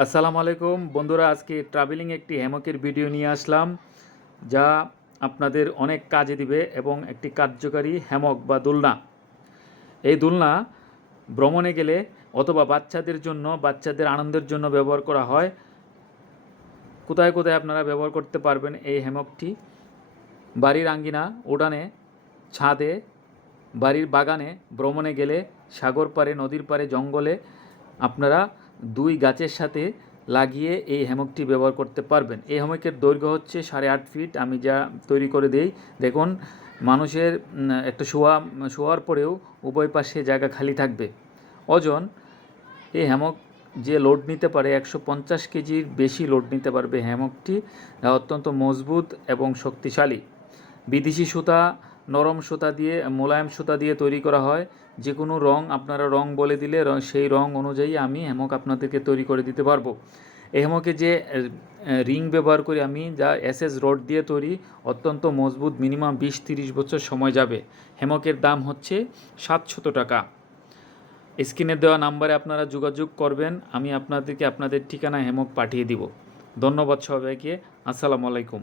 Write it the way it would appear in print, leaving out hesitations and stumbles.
আসসালামু আলাইকুম বন্ধুরা, আজকে ট্রাভেলিং একটি হ্যামকের ভিডিও নিয়ে আসলাম, যা আপনাদের অনেক কাজে দিবে এবং একটি কার্যকারী হ্যামক বা দোলনা। এই দোলনা ভ্রমণে গেলে অথবা বাচ্চাদের আনন্দের জন্য ব্যবহার করা হয়। কোথায় কোথায় আপনারা ব্যবহার করতে পারবেন এই হ্যামকটি? বাড়ির আঙ্গিনা, উঠানে, ছাদে, বাড়ির বাগানে, ভ্রমণে গেলে, সাগর পাড়ে, নদীর পাড়ে, জঙ্গলে আপনারা দুই গাছের সাথে লাগিয়ে এই হ্যামকটি ব্যবহার করতে পারবেন। এই হ্যামকের দৈর্ঘ্য হচ্ছে 8.5 ফিট। আমি যা তৈরি করে দেই, দেখুন, মানুষের একটা শোয়ার পরেও উভয় পাশে জায়গা খালি থাকবে। ওজন, এই হ্যামক যে লোড নিতে পারে 150 কেজির বেশি লোড নিতে পারবে হ্যামকটি। অত্যন্ত মজবুত এবং শক্তিশালী। বিদেশি সুতা, নরম সুতা দিয়ে, মোলায়েম সুতা দিয়ে তৈরি করা হয়। যে কোনো রং আপনারা বলে দিলে সেই রং অনুযায়ী আমি হ্যামক আপনাদেরকে তৈরি করে দিতে পারবো। এই হ্যামকে যে রিং ব্যবহার করি আমি, যা এসএস রড দিয়ে তৈরি, অত্যন্ত মজবুত। মিনিমাম 20-30 বছর সময় যাবে। হ্যামকের দাম হচ্ছে 700 টাকা। স্ক্রিনে দেওয়া নাম্বারে আপনারা যোগাযোগ করবেন, আমি আপনাদেরকে আপনাদের ঠিকানায় হ্যামক পাঠিয়ে দিব। ধন্যবাদ সবাইকে। আসসালামু আলাইকুম।